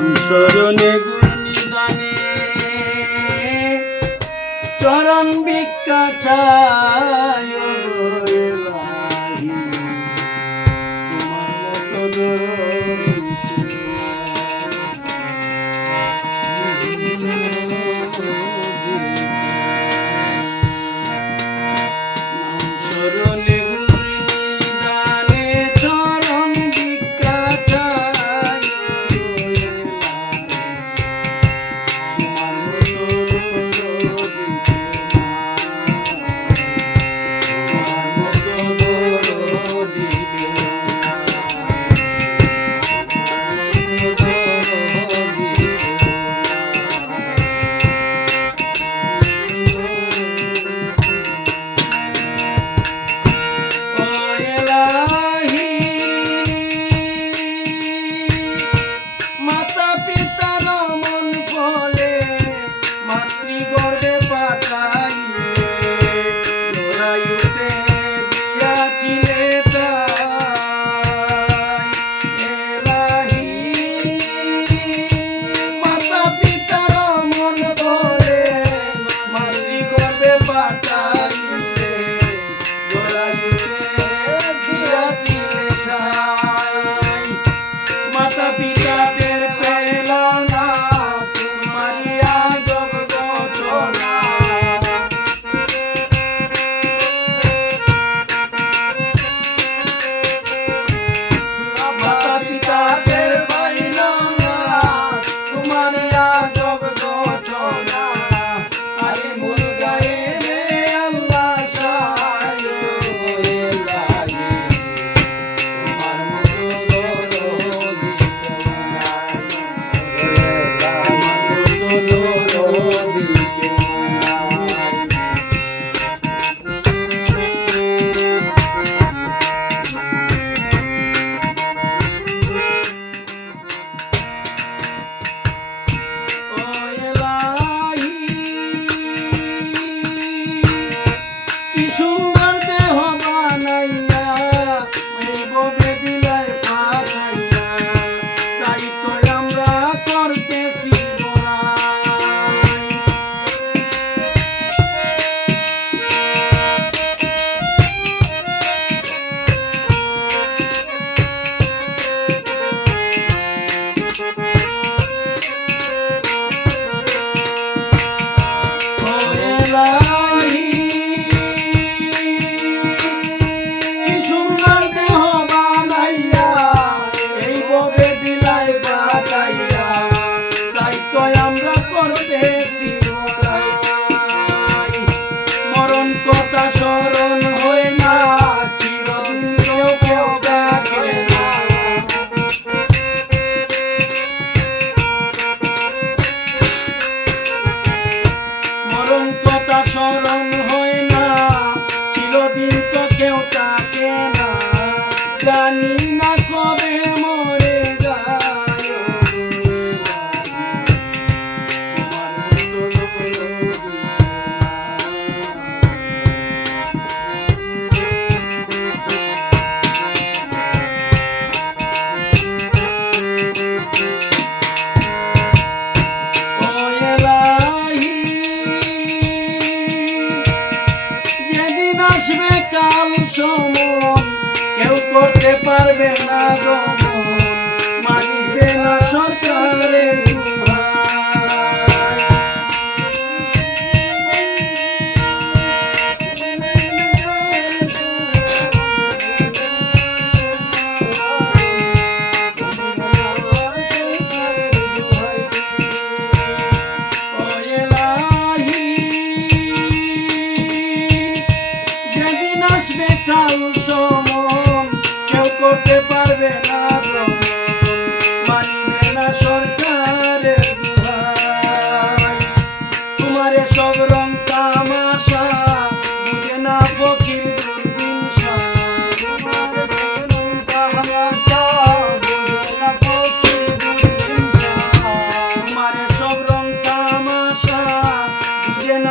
নাম স্মরণে গুণিদানে চরণ ভিক্ষা চায় কথা স্মরণ হয় না, চিরদিন কেউ দেখে না। মরণ কথা স্মরণ হয় না জানি না কবে মরে